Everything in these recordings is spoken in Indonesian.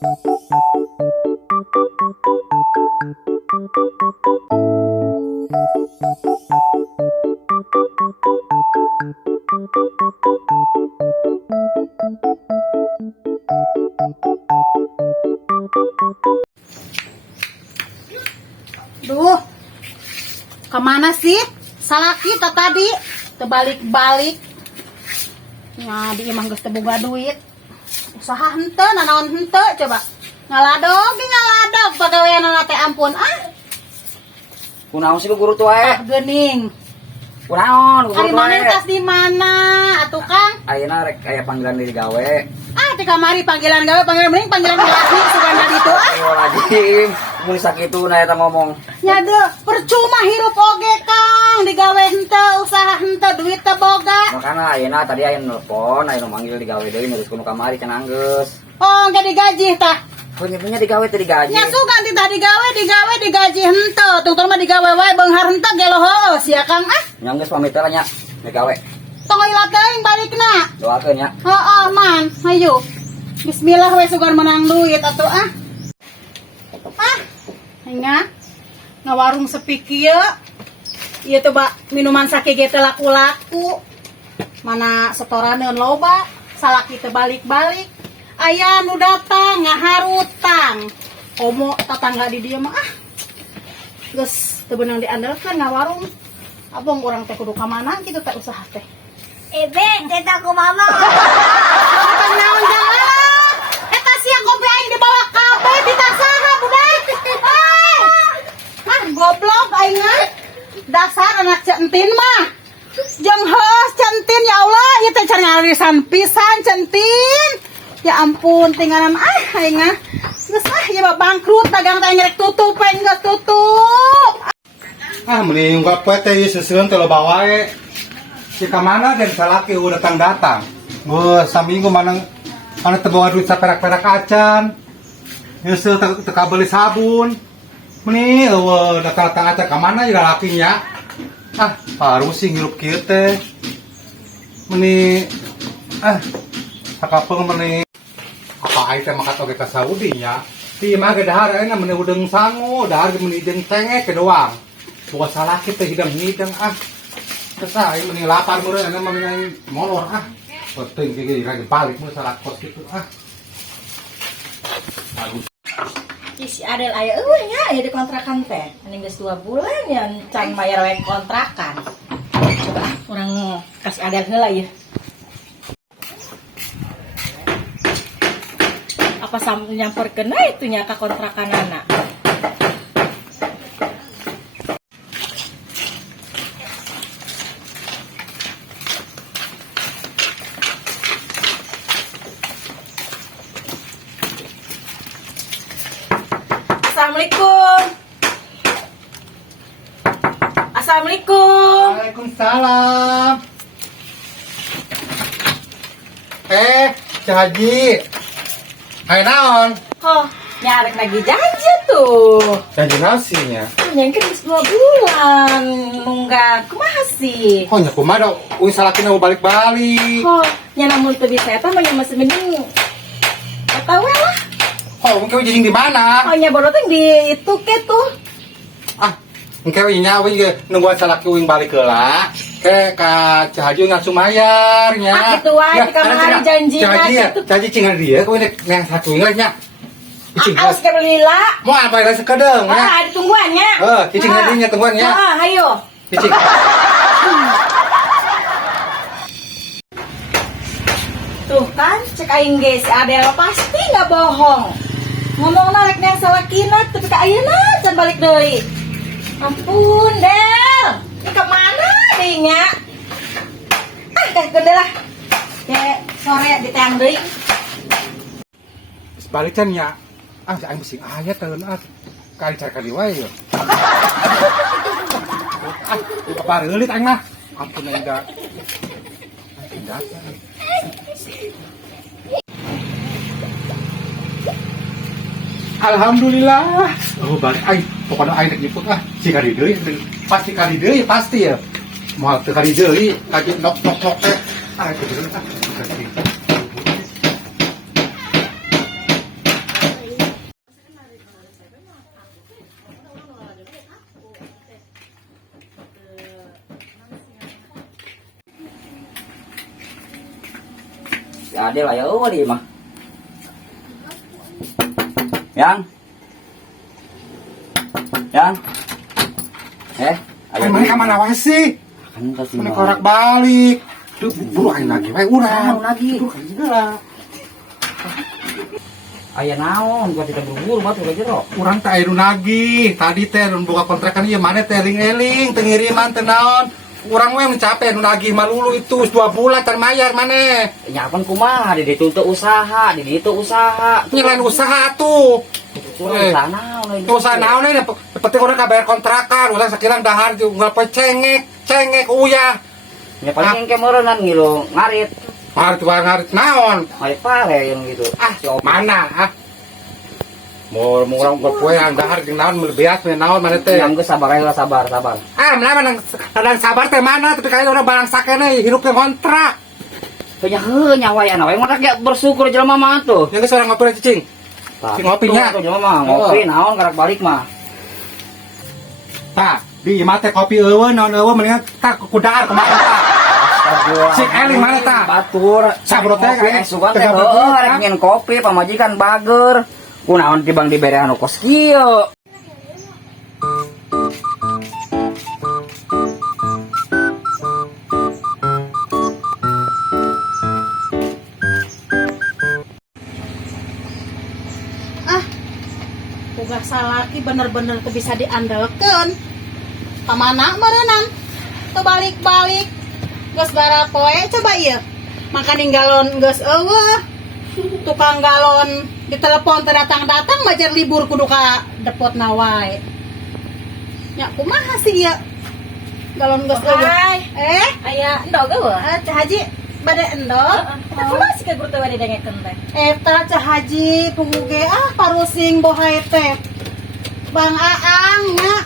Duh, kemana sih? Salah kita tadi, terbalik-balik. Ya, dia emang geus teu boga duit. Usaha henteu, nanaon henteu, coba. Ngaladog pagaweanna teh ampun. Kunaon sih guru tua Geuning. Kunaon Ari mana tas di mana? Atuh Kang. Ayeuna rek aya panggilan di gawe. Di kamari panggilan gawe, panggilan mending panggilan lagi suganda ditu. Astagfirullahaladzim. Mun sakitu na eta ngomong. Nya deu, percuma hirup oge Kang, digawe henteu, usaha henteu, duit teu boga. Makana ayeuna tadi aya nelpon, aya nu manggil digawe deui ngurus kuno kamari can anggeus. Oh, enggak digaji tah. Punya digawe teh digaji. Nya sugan teh digawe henteu, tungtun mah digawe wae beunghar henteu ge loho sia Kang Nya geus pamit teh nya digawe. Tong ilat teuing balikna. Doakeun nya. Heeh, man, hayu. Bismillah we sugan menang duit atuh nya ngawarung sepi kieu. Ieu teh minuman sake ge teh laku-laku. Mana setoraneun loba, salaki teh balik-balik. Aya nu datang ngaharutang. Komo tetangga di dieu mah geus teu beunang diandelkeun ngawarung. Abong urang teh kudu ka mana kitu teh usaha teh. Ebe, cerita ku mama. Naon jalan? Eta sia kopi aing dibawa kabeh di tasaha budak. Goblok aing dasar anak centin mah. Jeung heus centin ya Allah, ieu teh can ngarisan pisan centin. Ya ampun tinggalan aing geus ieu mah bangkrut dagang teh ngerek tutup we geus tutup. Mending ungkap poe teh ieu seuseun teh loba wae. Si kamana dan salaki udah datang. Gue saminggu mana teu bawa duit saperak-perak acan. Nyusul teu beli sabun. Meni datang acan ka mana juga lakinya. Harus sih hirup kieu teh. Meni sakapeung meni apa ai teh makat oge ka Saudi nya. Ti mah ge dahar ayeuna meni udeung sangu, dahar meni jeung tengek ke doang. Boga salaki teh hidang-hidang Kesah, ini mending lapar murah, ini mah mending molor penting kayak lagi balik murah salah kos gitu Si Adel aya eueuh nya aya di kontrakan teh. Mending geus 2 bulan ya can bayar we kontrakan. Coba urang kasih Adel heula ieu. Apa sambil nyamperkeun itu nya ka kontrakanana. Assalamualaikum. Waalaikumsalam. Cah Haji. Hai naon? Nyarek lagi janji tuh. Janji nasinya. Nyangkir geus 2 bulan. Nunggak kumaha sih? Nya kumaha uing salakina mau balik-balik. Nya namun teu bisa eta mah nya masih mending eta we lah. Engke jadi di mana? Nya baru teh di itu ke tuh. Engke nya uing nungguan salaki uing balik heula. Ke ka Cah Haji ngasuh mayar nya. Kitu wae di kamari janjina kitu. Janji cingan dia ku yang satu ingat nya. Aos ke lila. Mau apa ya sekedeng nya. Ada tungguannya. Cicing hadinya tungguan nya. Hayo. Cicing. Tuh kan, cek aing ge si Adel pasti nggak bohong. Ngomong narek nang salakina tapi ka ayeuna can balik deui. Ampun, Del. Ini kemana dehnya? Gede lah. Ya sore diteang deui. Balikan nya. Aing bising aya teun kali cari wae. Papareulit aing mah. Ampun enggak. Enggak. Alhamdulillah. Balik aing. Pokoknya aing rek nyebut si kali deui, pasti kali deui pasti ya. Moal teu kali deui, kaji nok teh. Itu Adel aya eueuh di mah. Yang. Yang. Ayo mana kamana wae sih? Kan kasih Mana korak balik. Duh, buru aing lagi wae urang. Naon lagi? Duh, kan geura. Aya naon buat kita buru-buru batu ka jero. Urang teh aya nu nagih. Tadi teh nu buka kontrakan ieu mana teh eling-eling teu ngiriman teh naon. Urang we mencapai nu nagih malulu itu 2 bulan can mayar maneh. Nyapan kumaha di ditu teu usaha, di ditu usaha. Ini lain usaha tuh. Urang usaha naon we. Usaha naon nih? Penting urang kabayar kontrakan. Ulah sakilang dahar juga cengek uyah. Ya paling engke meureunnan ngilu ngarit. Ngarit naon? Ngarit pare yang gitu. Si Opi. Mana mau urang poe yang dahar jeung naon melebias naon mana teh. Yang geus sabar aja lah, sabar. Mana kadang sabar teh mana tapi kaya urang barang sakene hirup teh kontrak. Teu nyawa ya we ngontrak ya bersyukur jelema mah tuh. Yang geus urang ngopi cicing. Si ngopinya. Tuh jelema mah ngopi naon karak balik mah. Tah, di imah teh kopi eueuh naon eueuh mendingan tak kudaan kumaha tah. Si Eling mana tah? Batur. Sabro teh kayak sugan teh heueuh rek nyen kopi pamajikan bager. Kunaon tibang dibere anu kos kieu. Tugas salaki bener-bener tuh bisa diandalkan. Pamana merenang tuh balik-balik geus bara poe coba ieu makan galon geus eueuh tukang galon ditelepon teu datang-datang majar libur kudu ka depotna wae nya kumaha sih ieu galon geus eueuh Aya endog eueuh. Cah Haji bade endog Kumaha sih ka guru teh didengekeun teh? eta Cah Haji puguge parusing bohay teh Bang Aang nya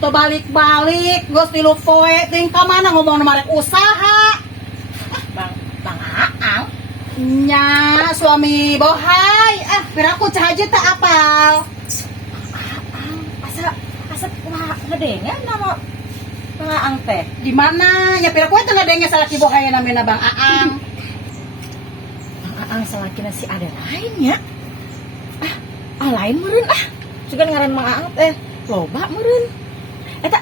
tuh balik-balik geus 3 poe ting ka mana ngomong marek usaha Bang Aang. nya suami bohay piraku Cah Haji teh apal Asa kumaha ngedengan nama Bang Aang teh? di mana nya piraku teh ngadenge salaki bohay namina Bang Aang Bang Aang salakina si ada lainnya. Lain meureun Juga ngaran Bang Aang teh loba meureun. Eta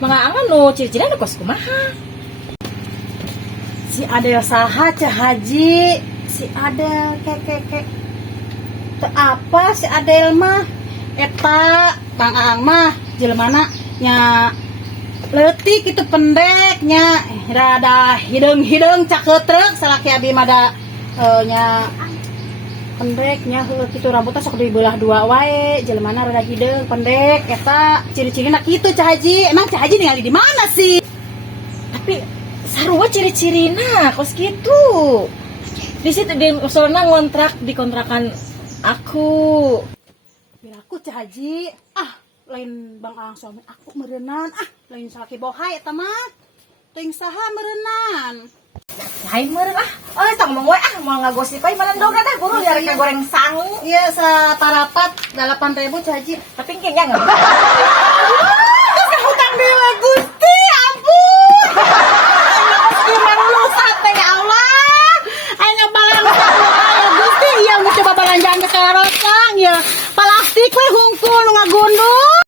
Bang Aang nu ciri-cirina kos kumaha? si Adel saha Cah Haji si Adel kek teu apa si Adel mah eta Bang Aang mah jelemana nya leutik itu pendeknya rada hideung cakeutrek salaki abi mah da nya pendeknya heuh kitu rambutnya sok dibelah 2 wae jelemana rada hideung pendek eta ciri-cirina kitu Cah Haji. Emang Cah Haji ningali di mana sih? Tapi sarua ciri-cirina kos gitu. Di situ di usulna ngontrak di kontrakan aku. Piraku Cah Haji lain Bang Aang suami aku meureunnan lain salaki bohay eta mah teuing saha meureunnan. Lain meureun eta ngomong we moal ngagosip we malendogan guru liar ke goreng sangu. Iya saparapat 8.000 Cah Haji. Tapi kayaknya enggak. Hutang dewa Gusti ampun. Gimana lu sate ya Allah. Ayo balangsa ya Gusti iya mau coba balanjaan ke sarosang ya. Plastik we hungkul nu ngagundul.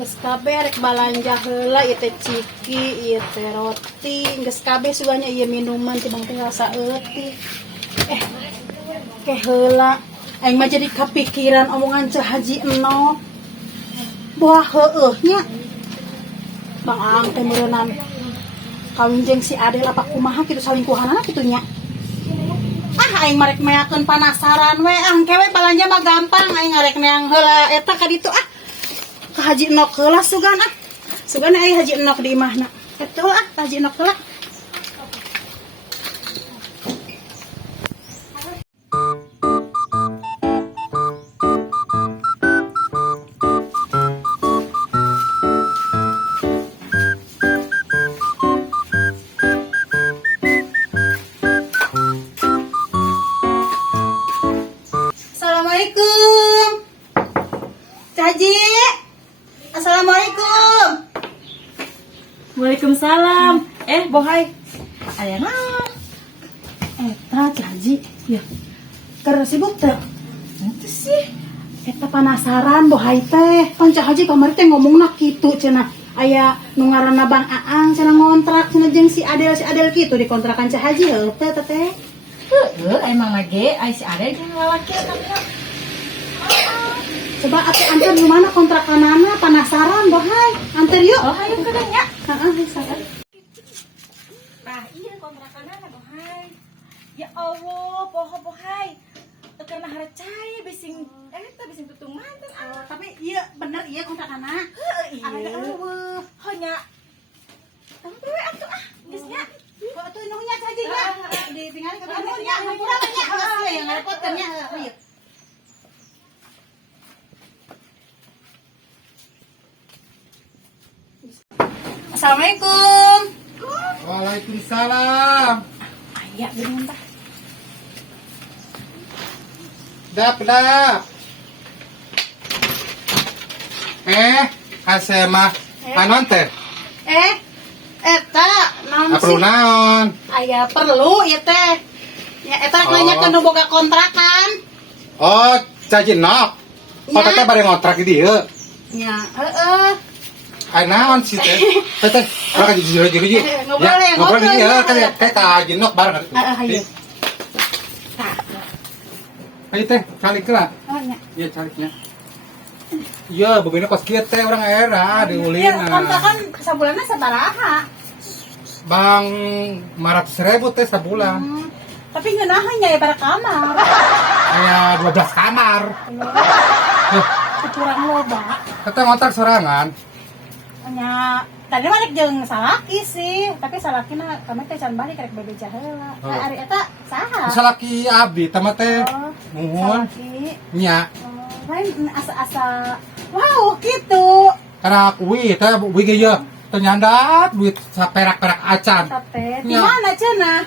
Geus kabeh rek balanja heula ieu teh ciki, ieu teh roti, geus kabeh suganya ieu minuman tibang teh rasa eutik. Ke heula aing mah jadi kepikiran omongan Cah Haji eno. Boah heueuh nya. Bang Aang teh meureunnan kawin jeung si Adel apa kumaha kitu salingkuhanana kitu nya. Aing marek meakeun panasaran we engke we balanja mah gampang aing ngarek neang heula eta ka ditu ka Haji Enok heula sugan sugan aya Haji Enok di imahna kitu ka Haji Enok heula. Assalamualaikum Cah Haji. Assalamualaikum. Waalaikumsalam. Bohay. Aya naon? Eta janji ya keur sibuk teh Itu sih. eta penasaran bohai teh pan Cah Haji kamari teh ngomongna kitu cenah aya nu ngaranna Bang Aang cenah ngontrak cenah jeung si Adel kitu di kontrakan Cah Haji heuh teh teh Emang lagi ai si ada jeung lalaki eta mah. coba atuh antar di mana kontrakanana penasaran bohai antar yuk Oh, hayu kedeung nya. heeh bisa kan Nah, iya kontrakanana bohai. Ya Allah, bohai. Karena harcai bising bising tutung manten tapi iya bener iya kontrakanana iya. ada eueuh Hanya Tapi atuh geus nya. kok atuh nuhnya Cah Haji nya ditinggali ka nuhnya hampura nya heeh yang ngarepotkeun nya heuh Assalamualaikum. Waalaikumsalam. Aya geuning tah. Dap. Asema anon teh. Eta naon Perlu sih? naon? Aya perlu ieu teh. Ya eta nanyakeun nu boga kontrakan. Oh, Cajinok. Oh, teteh bari ngontrak di dieu. Ya, heeh. Ai naon sih teh? Teteh, orang jujur-jujur ji. Ngobrol, Ngobrol ngobrol, ya, ngobrol. kayak Cajinok bareng atuh. Hayu. Ayo teh, calik lah. Oh nya. Iya, caliknya. Iya, begini kos kieu teh urang era di Iya, Ulina. kontrakan sabulanna sabaraha? Bang 500.000 teh sabulan. Tapi ngeunaheun nya bara kamar. Aya 12 kamar. Kurang loba. Teteh ngontrak sorangan. Nya tadi balik jeung salaki sih, tapi salakina kami teh can balik rek bebeja heula. Oh. Ari eta saha? Bisa laki abdi teh teh. Oh, Nuhun. salaki. Nya. Lain asa-asa wow gitu Karena kuwi teh kuwi ge ye teu nyandat duit saperak-perak acan. sate di Nya. mana cenah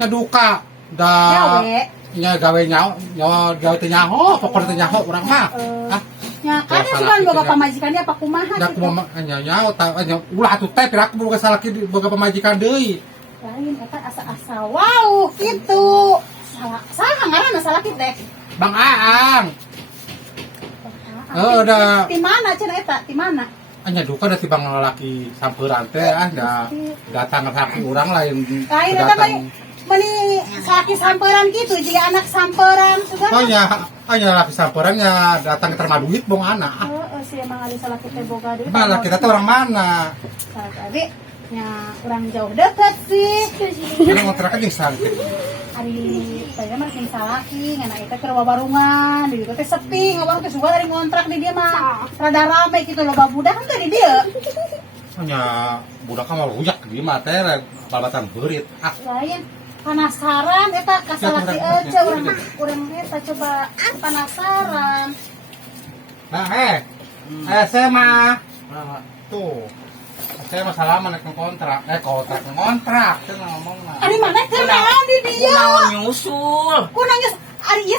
Nya duka. Da gawe nya gawe nyaho gawe teh nyaho, pokoknya teh nyaho urang mah. Ah, nya kan Ya, sugan salaki boga teh. pamajikannya apa kumaha da gitu kumaha nya nyaho nya ulah atuh teh pirak boga salaki boga pamajikan deui. lain eta asa-asa wow gitu saha ngaranna salaki teh Bang Aang. Oh, udah. di mana cenah eta di mana Anya duka da si bang lalaki sampeuran teh da datang laki urang lain lain eta mah meni salaki samperan gitu jika anak samperan sugan Oh nya anya laki sampeuran nya datang ke terima duit bong anak. heeh sih emang ali salaki teh boga deui Malah kita teh orang mana? tadi nya kurang jauh deket sih Ini ngontrak aja santai. hari saya mah jeung salaki ngana eta keur wabarungan di dieu teh sepi ngawarung teh suga dari ngontrak di dia mah rada rame gitu loba budak teh di dieu Nya budak mah rujak di mah teh babatan beurit. Ah, lain penasaran eta ka salaki Ya, ece urang eta coba penasaran nah saya mah tuh. Saya masalah mana kontrak, kontrak, itu ngomong mah. ari mana keur naon di dieu nyusul kunang geus ari ieu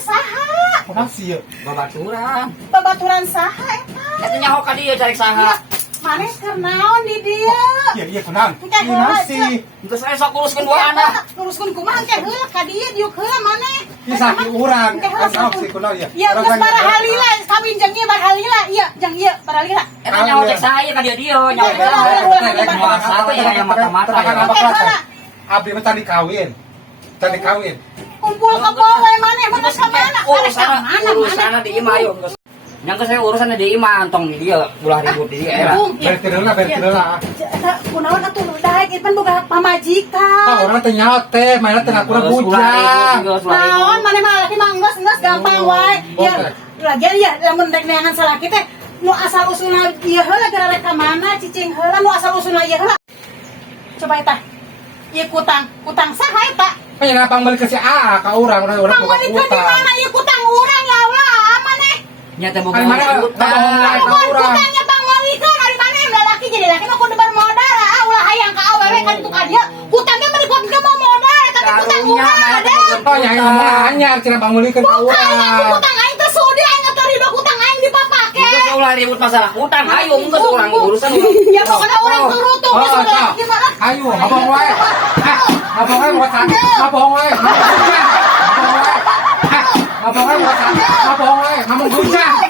saha Kumaha sih ya? babaturan babaturan saha eta eta nyaho ka dieu cari saha maneh keur naon di dieu Iya kunaon? Engke Iya nasi. geus saya sok uruskeun dua anak nguruskeun kumaha engke heula ka dieu diuk heula maneh Ini sakit urang. Engke heula Kan sih kunaon ya? ya geus barahalila kawin jeung ieu barahalila ieu jeung ieu barahalila eta nyaho cek saya ka dia nyaho cek saya satu yang mata-mata ya Abdi mah tadi kawin. kumpul ke bawah maneh mun geus ka mana urusan di imah ayo yang saya urusan di imah antong di dia ulah ribut di dia era Berarti heula. eta kunaon atuh daek ieu pan boga Ah, pamajikan orang teh nyaho teh, mainna teh ngakuna bujang. naon maneh mah laki mah geus gampang wae ya lagian ya lamun rek neangan salaki teh nu asal usulna ieu heula gara rek ka mana cicing heula nu asal usulna ieu heula coba eta ieu kutang saha eta Pengen apa balik ke si A, ka urang boga pangmalikeun di mana ieu kutang urang ya Allah maneh nya teh boga Ari mana utang Bukan kutangnya pangmalikeun dari mana laki jadi laki mah kudu bermodal ulah hayang ka awewe kan itu ka dia kutangnya mah dipotkeun mah modal tapi kutang urang ada Oh, yang ngomong anyar cenah pangulikeun ka bukan urang. kutang aing teh sudi aing teh ridho kutang aing dipapake geus ulah ribut masalah utang ayo geus urang urusan ya pokoknya orang turutung Oh, ya saudara gimana ayo, ngomong wae. Ngapong aja buat sakit. Ngapong aja. Ngapong aja buat sakit. Ngapong aja. Ngapong aja. Ngomong gujang.